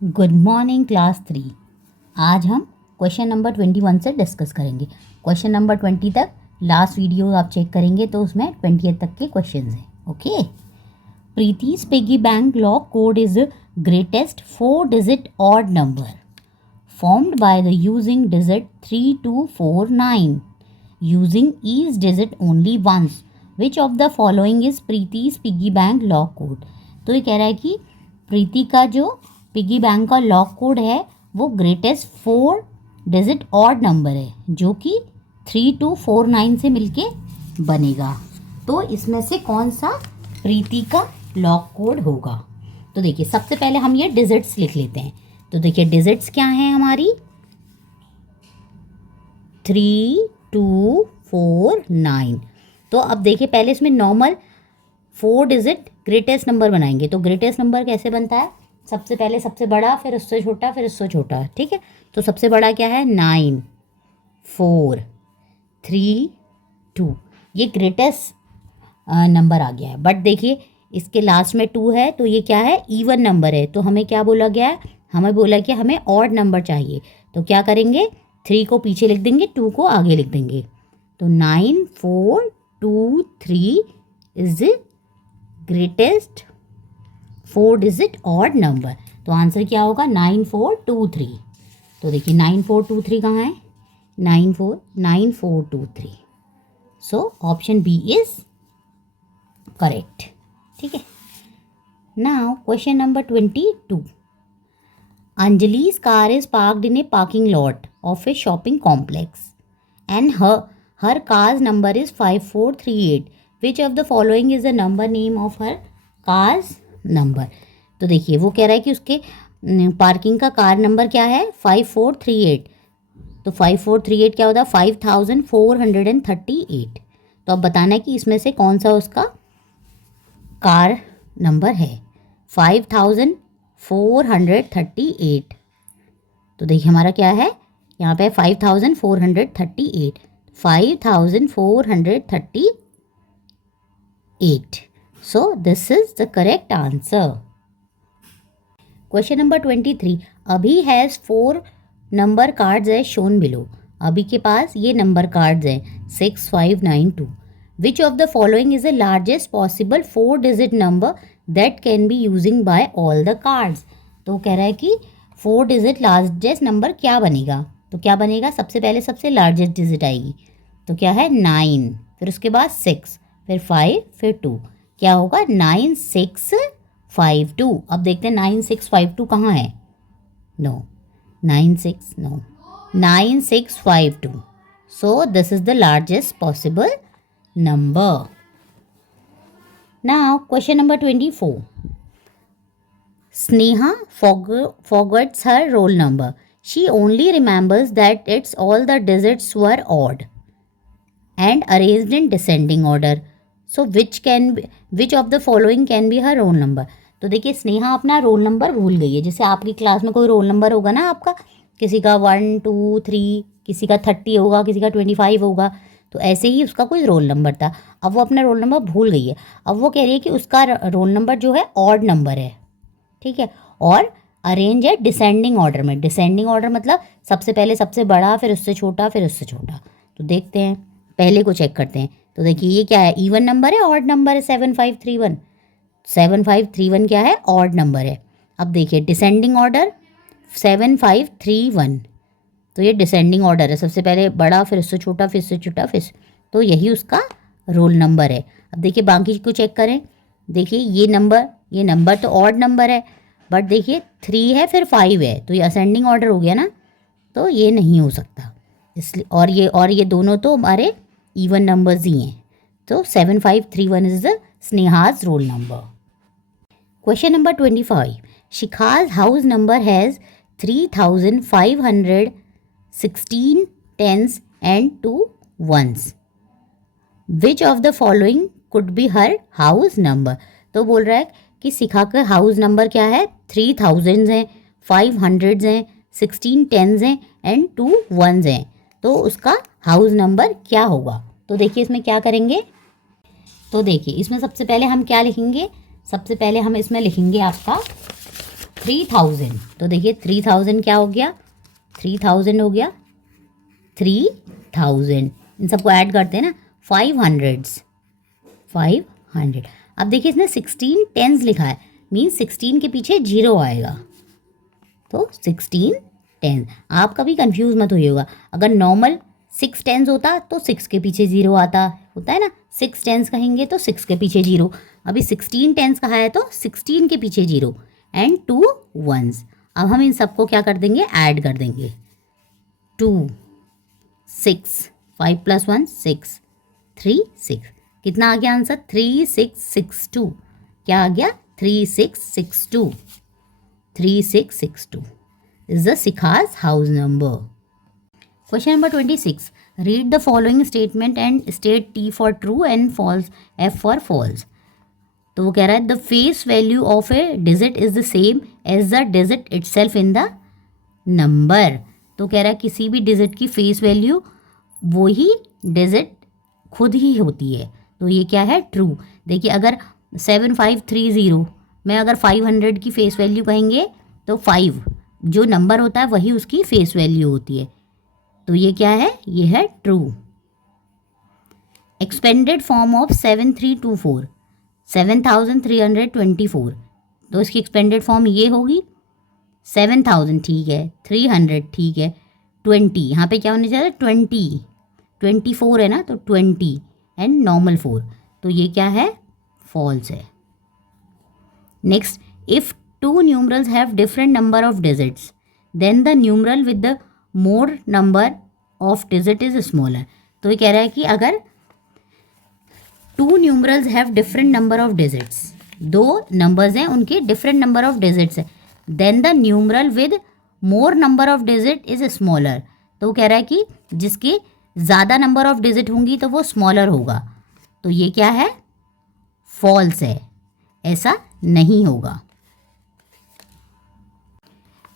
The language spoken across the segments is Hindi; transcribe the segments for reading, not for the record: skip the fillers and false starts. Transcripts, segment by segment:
Good morning class 3। आज हम क्वेश्चन नंबर 21 से डिस्कस करेंगे। क्वेश्चन नंबर 20 तक लास्ट वीडियो आप चेक करेंगे तो उसमें 20 तक के क्वेश्चंस हैं। Okay. Preeti's piggy bank lock code is greatest 4-digit odd number formed by the using digit 3249 using each digit only once. Which of the following is Preeti's piggy bank lock code? तो ये कह रहा है कि प्रीति का जो पिगी बैंक का लॉक कोड है वो ग्रेटेस्ट 4-digit ऑड नंबर है जो कि 3249 से मिलके बनेगा। तो इसमें से कौन सा प्रीति का लॉक कोड होगा? तो देखिए सबसे पहले हम ये डिजिट्स लिख लेते हैं। तो देखिए डिजिट्स क्या हैं हमारी 3249। तो अब देखिए पहले इसमें नॉर्मल 4-digit ग्रेटेस्ट नंबर बनाएंगे। तो ग्रेटेस्ट नंबर कैसे बनता है? सबसे पहले सबसे बड़ा, फिर उससे छोटा, फिर उससे छोटा। ठीक है। तो सबसे बड़ा क्या है 9 4 3 2। ये ग्रेटेस्ट नंबर आ गया है। बट देखिए इसके लास्ट में 2 है तो ये क्या है इवन नंबर है। तो हमें क्या बोला गया है? हमें बोला कि हमें ऑड नंबर चाहिए। तो क्या करेंगे 3 को पीछे लिख देंगे, 2 को आगे लिख देंगे। तो 9 4 2 3 is greatest 4-digit odd number. तो आंसर क्या होगा 9423। तो देखिए 9423 कहाँ है? 9423। So option B is correct. ठीक है। Now question number 22। Anjali's car is parked in a parking lot of a shopping complex and her car's number is 5438. Which of the following is the number name of her car's number? तो देखिए वो कह रहा है कि उसके पार्किंग का कार नंबर क्या है 5438। तो 5438 क्या होता है 5438। तो अब बताना है कि इसमें से कौन सा उसका कार नंबर है 5438। तो देखिए हमारा क्या है यहाँ पे 5438 5438। सो this is the correct answer. Question number 23। अभी हैज़ 4 नंबर कार्ड्स है शोन बिलो। अभी के पास ये नंबर कार्ड्स हैं 6592। विच of the following is the largest possible 4-digit number that can be using by all the cards? तो कह रहा है कि 4-digit लार्जेस्ट नंबर क्या बनेगा? तो क्या बनेगा? सबसे पहले सबसे लार्जेस्ट डिजिट आएगी। तो क्या है 9, फिर उसके बाद 6, फिर 5, फिर 2। क्या होगा 9652। अब देखते हैं 9652 कहाँ है? No 9652। So this is the largest possible number. Now question number 24। Sneha forgets her roll number. She only remembers that it's all the digits were odd and arranged in descending order. So which of the following can be her roll number? तो देखिए स्नेहा अपना रोल नंबर भूल गई है। जैसे आपकी क्लास में कोई रोल नंबर होगा ना आपका, किसी का 1 2 3, किसी का 30 होगा, किसी का 25 होगा। तो ऐसे ही उसका कोई रोल नंबर था। अब वो अपना रोल नंबर भूल गई है। अब वो कह रही है कि उसका रोल नंबर जो है ऑड नंबर है। ठीक है। और अरेंज है डिसेंडिंग ऑर्डर में। डिसेंडिंग ऑर्डर मतलब सबसे पहले सबसे बड़ा, फिर उससे छोटा, फिर उससे छोटा। तो देखते हैं पहले को चेक करते हैं। तो देखिए ये क्या है इवन नंबर है ऑड नंबर है 7531। 7531 क्या है ऑड नंबर है। अब देखिए डिसेंडिंग ऑर्डर 7531। तो ये डिसेंडिंग ऑर्डर है, सबसे पहले बड़ा, फिर उससे छोटा, फिर उससे छोटा, फिर तो यही उसका रोल नंबर है। अब देखिए बाकी को चेक करें। देखिए ये नंबर तो ऑड नंबर है, बट देखिए 3 है फिर 5 है, तो ये असेंडिंग ऑर्डर हो गया ना। तो ये नहीं हो सकता इसलिए। और ये दोनों तो हमारे इवन नंबर्स ही हैं। तो 7531 is the Sneha's roll number. Question number 25। Shikha's house number has 3516 tens and 2 ones. Which of the following could be her house number? तो बोल रहा है कि शिखा का हाउस नंबर क्या है 3000 हैं, 500 हैं, 16 10s हैं एंड 2 1s हैं। तो उसका हाउस नंबर क्या होगा? तो देखिए इसमें क्या करेंगे। तो देखिए इसमें सबसे पहले हम क्या लिखेंगे? सबसे पहले हम इसमें लिखेंगे आपका 3000, तो देखिए 3000 क्या हो गया, 3000 हो गया, 3000, इन सबको ऐड करते हैं ना, 500। अब देखिए इसने 16 टेंस लिखा है, मीन्स 16 के पीछे 0 आएगा, तो 16 टेंस। आप कभी कंफ्यूज मत होइएगा, अगर नॉर्मल 6 टेंस होता तो 6 के पीछे 0 आता, होता है ना, 6 टेंस कहेंगे तो 6 के पीछे 0, अभी 16 टेंस कहा है तो 16 के पीछे 0 एंड 2 1s। अब हम इन सबको क्या कर देंगे, ऐड कर देंगे, 2 6, 5 + 1 6, 3 6, कितना आ गया आंसर, 3662, क्या आ गया, 3662, 3662 is the Sikha's house number. Question number 26. Read the following statement and state T for true and false, F for false. तो वो कह रहा है the face value of a digit is the same as the digit itself in the number. तो कह रहा है किसी भी डिजिट की फेस वैल्यू वो ही डिजिट खुद ही होती है, तो ये क्या है, ट्रू। देखिए अगर 7530 में अगर 500 की फेस वैल्यू कहेंगे तो 5 जो नंबर होता है वही उसकी फेस वैल्यू होती है, तो ये क्या है, ये है ट्रू। एक्सपेंडेड फॉर्म ऑफ 7324, 7324, तो इसकी एक्सपेंडेड फॉर्म ये होगी 7000, ठीक है, 300, ठीक है, 20, यहाँ पे क्या होने चाहिए, 20, 24 है ना, तो 20 एंड नॉर्मल 4, तो ये क्या है, फॉल्स है। Next, if two numerals have different number of digits then the numeral with the more number of digit is smaller. तो ये कह रहा है कि अगर two numerals have different number of digits, दो नंबर्स हैं उनके डिफरेंट नंबर ऑफ डिजिट्स है, then the numeral with more number of digit is smaller. तो वो कह रहा है कि जिसके ज़्यादा नंबर ऑफ डिजिट होंगी तो वो स्मॉलर होगा, तो ये क्या है, फॉल्स है, ऐसा नहीं होगा।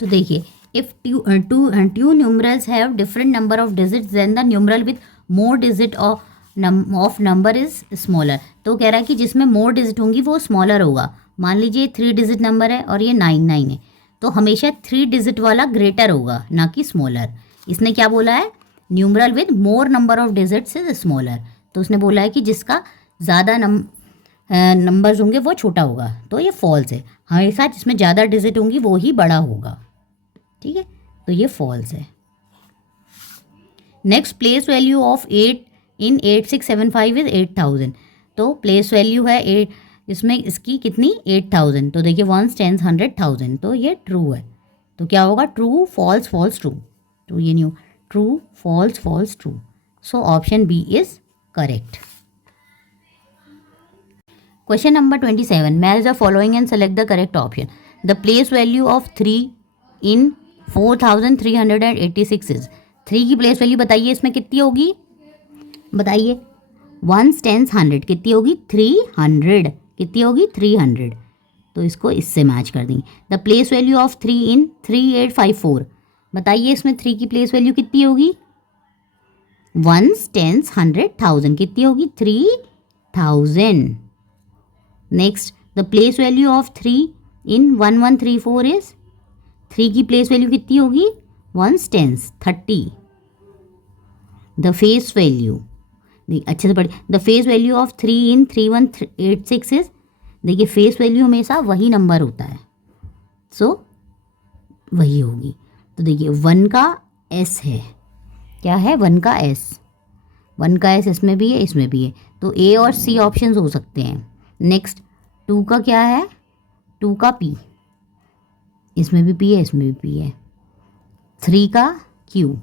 तो देखिए if two numerals have different number of digits then the numeral with more digit of number is smaller. तो कह रहा है कि जिसमें मोर डिजिट होंगी वो स्मॉलर होगा। मान लीजिए 3 डिजिट नंबर है और ये 99 है, तो हमेशा 3 डिजिट वाला ग्रेटर होगा ना कि स्मॉलर। इसने क्या बोला है, numeral with more number of digits is smaller, तो उसने बोला है कि जिसका ज़्यादा नंबर्स होंगे वो छोटा होगा, तो ये फॉल्स है। हमेशा जिसमें ज़्यादा डिजिट होंगी वो ही बड़ा होगा, ठीक है, तो ये फॉल्स है। Next, place value of 8 in 8675 is 8000। तो प्लेस वैल्यू है 8, इसमें इसकी कितनी 8000, तो देखिए 1s 10s 100,000, तो ये ट्रू है। तो क्या होगा, ट्रू फॉल्स फॉल्स ट्रू, तो ये new true false false true, so option B is correct. Question number 27. Match the following and select the correct option. The place value of 3 in 4386 is 3 की प्लेस वैल्यू बताइए, इसमें कितनी होगी, बताइए, 1s 10s 100 कितनी होगी, 300, कितनी होगी, 300, तो इसको इससे मैच कर देंगे। द प्लेस वैल्यू ऑफ 3 इन 3854, बताइए इसमें 3 की प्लेस वैल्यू कितनी होगी, 1s 10s 100,000, कितनी होगी, 3000। Next, the place value of 3 in 1134 is 3 की प्लेस वैल्यू कितनी होगी, 1s 10s 30। The face value, अच्छे से पढ़िए, the face value of 3 in 3186 is, देखिए फेस वैल्यू हमेशा वही नंबर होता है, सो वही होगी। तो देखिए 1 का एस है, क्या है, 1 का एस, 1 का एस इसमें भी है इसमें भी है, तो ए और सी ऑप्शंस हो सकते हैं। नेक्स्ट, 2 का क्या है, 2 का पी, इसमें भी पी है इसमें भी पी है। 3 का क्यू,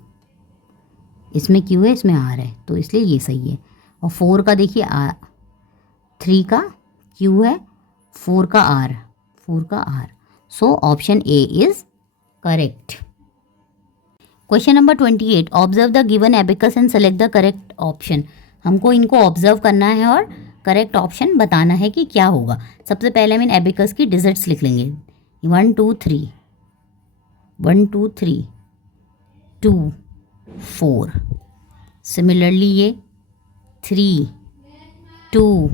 इसमें क्यू है इसमें आर है, तो इसलिए ये सही है। और 4 का देखिए आर, 3 का क्यू है, 4 का आर, 4 का R, so option A is correct. Question number 28. Observe the given abacus and select the correct option. हमको इनको ऑब्जर्व करना है और करेक्ट ऑप्शन बताना है कि क्या होगा। सबसे पहले हम इन एबिकस की डिजिट्स लिख लेंगे, 1 2 3, 1 2 3, 2 4, सिमिलरली ये 3 2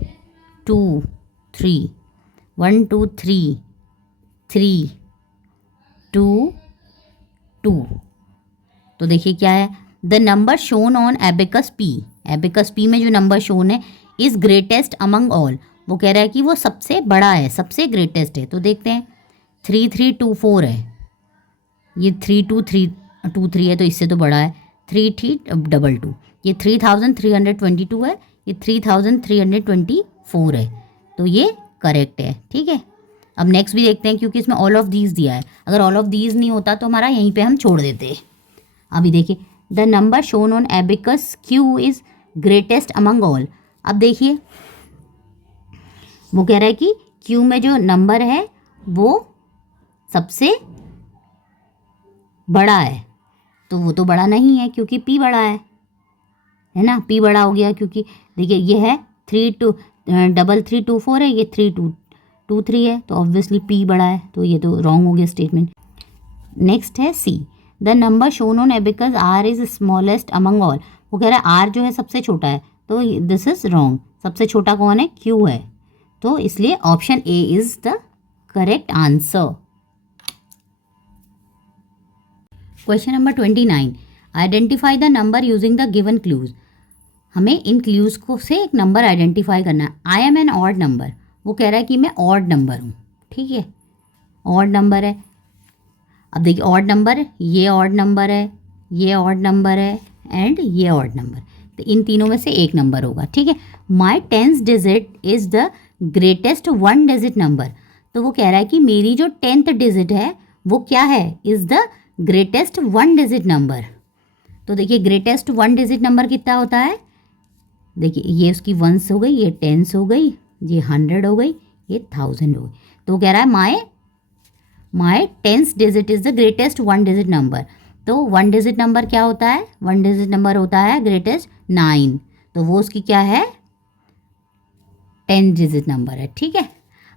2 3, 1 2 3 3 2। तो देखिए क्या है, the number shown on abacus P, abacus P में जो नंबर शोन है इज़ ग्रेटेस्ट अमंग ऑल, वो कह रहा है कि वो सबसे बड़ा है, सबसे ग्रेटेस्ट है। तो देखते हैं 3324 है, ये 3223 है तो इससे तो बड़ा है। 3322, ये 3322 है, ये 3324 है, तो ये करेक्ट है। ठीक है, अब नेक्स्ट भी देखते हैं क्योंकि इसमें ऑल ऑफ दीज दिया है, अगर ऑल ऑफ दीज नहीं होता तो हमारा यहीं पे हम छोड़ देते। अभी देखिए the number shown on abacus Q is greatest among all. अब देखिए वो कह रहा है कि क्यू में जो नंबर है वो सबसे बड़ा है, तो वो तो बड़ा नहीं है क्योंकि पी बड़ा है ना, पी बड़ा हो गया क्योंकि देखिए ये है 3324 है, ये 3223 है, तो ऑब्वियसली पी बड़ा है, तो ये तो रॉन्ग हो गया स्टेटमेंट। नेक्स्ट है C, the number shown on abacus are is smallest among all, वो कह रहा है आर जो है सबसे छोटा है, तो दिस इज रॉन्ग। सबसे छोटा कौन है, क्यू है, तो इसलिए option A is the correct answer. Question number 29, identify the number using the given clues. हमें इन क्लूज को से एक नंबर आइडेंटिफाई करना है। I am an odd number, वो कह रहा है कि मैं ऑड नंबर हूँ। ठीक है, ऑड नंबर है। अब देखिए ऑड नंबर, ये ऑड नंबर है, ये ऑड नंबर है एंड ये ऑड नंबर, तो इन तीनों में से एक नंबर होगा। ठीक है, माई 10th digit is the greatest 1 digit number, तो वो कह रहा है कि मेरी जो 10th डिजिट है वो क्या है, is the greatest 1 digit number. तो देखिए ग्रेटेस्ट 1 डिजिट नंबर कितना होता है, देखिए ये उसकी 1s हो गई, ये 10s हो गई, ये 100 हो गई, ये 1000 हो गई। तो कह रहा है माई 10th digit is the greatest 1 digit number. तो 1 डिजिट नंबर क्या होता है, 1 डिजिट नंबर होता है ग्रेटेस्ट 9, तो वो उसकी क्या है, 10 डिजिट नंबर है। ठीक है,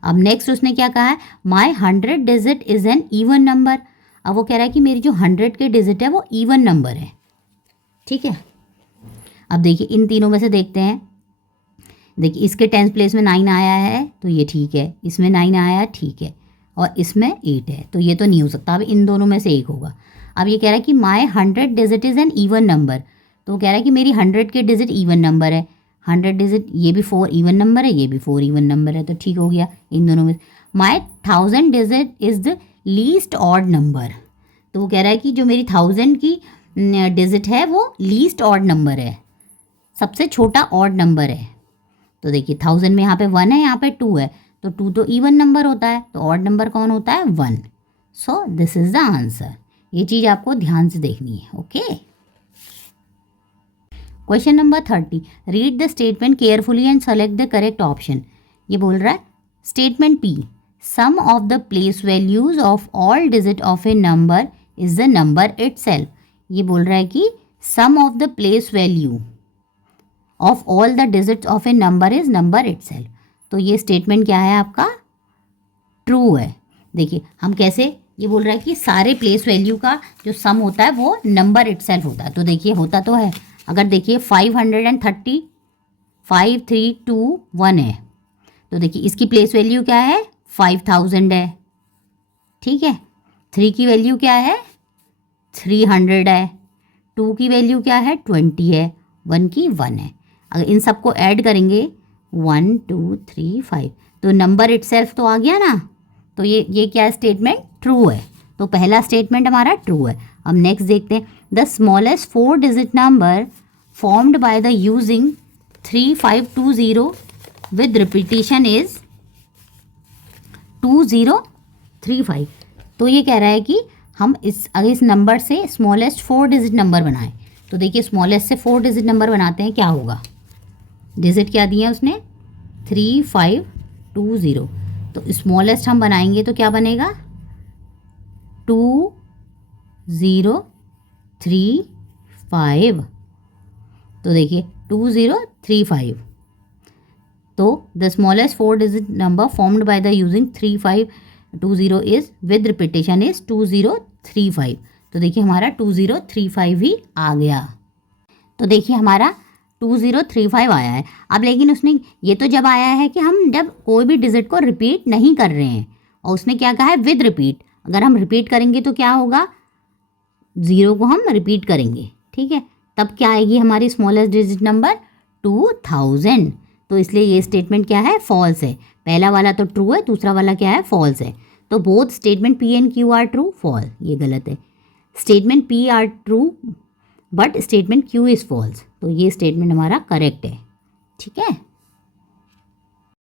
अब नेक्स्ट उसने क्या कहा है, माई 100 digit is an even number. अब वो कह रहा है कि मेरी जो 100 के डिजिट है वो इवन नंबर है। ठीक है, अब देखिए इन तीनों में से देखते हैं, देखिए इसके 10th प्लेस में 9 आया है तो ये ठीक है, इसमें 9 आया ठीक है, और इसमें 8 है, तो ये तो नहीं हो सकता। अब इन दोनों में से एक होगा। अब ये कह रहा है कि माई 100 digit is an even number, तो वो कह रहा है कि मेरी 100 के डिजिट इवन नंबर है। 100 डिजिट, ये भी 4 इवन नंबर है, ये भी 4 इवन नंबर है, तो ठीक हो गया इन दोनों में। माई 1000 digit is the least odd number, तो वो कह रहा है कि जो मेरी 1000 की डिजिट है वो लीस्ट ऑड नंबर है, सबसे छोटा ऑड नंबर है। तो देखिए 1000 में यहाँ पे 1 है, यहाँ पे 2 है, तो 2 तो इवन नंबर होता है, तो ऑड नंबर कौन होता है, 1। So this is the answer. ये चीज़ आपको ध्यान से देखनी है। Okay, question number 30, read the statement carefully and select the correct option. ये बोल रहा है statement P, sum of the place values of all digit of a number is the number itself. ये बोल रहा है कि sum of the place value of all the digits of a number is number itself. तो ये स्टेटमेंट क्या है आपका, ट्रू है। देखिए हम कैसे, ये बोल रहा है कि सारे प्लेस वैल्यू का जो सम होता है वो नंबर इटसेल्फ होता है। तो देखिए होता तो है, अगर देखिए 530 5321 है, तो देखिए इसकी प्लेस वैल्यू क्या है, 5000 है। ठीक है, 3 की वैल्यू क्या है, 300 है, 2 की वैल्यू क्या है, 20 है, 1 की 1 है। अगर इन सबको ऐड करेंगे 1 2 3 5, तो नंबर इटसेल्फ तो आ गया ना, तो ये क्या स्टेटमेंट ट्रू है। तो पहला स्टेटमेंट हमारा ट्रू है। अब नेक्स्ट देखते हैं, the smallest 4 digit number formed by the using 3520 with repetition is 2035। तो ये कह रहा है कि हम अगर इस नंबर से स्मॉलेस्ट 4 डिजिट नंबर बनाएं, तो देखिए स्मॉलेस्ट से 4 डिजिट नंबर बनाते हैं, क्या होगा, डिजिट क्या दिया है उसने, 3520, तो स्मॉलेस्ट हम बनाएंगे तो क्या बनेगा, 2035। तो देखिए 2035, तो the smallest 4 digit number formed by the using 3520 is with repetition is 2035। तो देखिए हमारा 2035 ही आ गया। तो देखिए हमारा 2035 आया है। अब लेकिन उसने ये तो जब आया है कि हम जब कोई भी डिजिट को रिपीट नहीं कर रहे हैं, और उसने क्या कहा है, विद रिपीट। अगर हम रिपीट करेंगे तो क्या होगा, ज़ीरो को हम रिपीट करेंगे, ठीक है, तब क्या आएगी हमारी स्मॉलेस्ट डिजिट नंबर 2000। तो इसलिए ये स्टेटमेंट क्या है, फॉल्स है। पहला वाला तो ट्रू है, दूसरा वाला क्या है, फॉल्स है। तो both statement P and Q are true, false, ये गलत है। Statement P are true but statement Q is false, तो ये स्टेटमेंट हमारा करेक्ट है, ठीक है।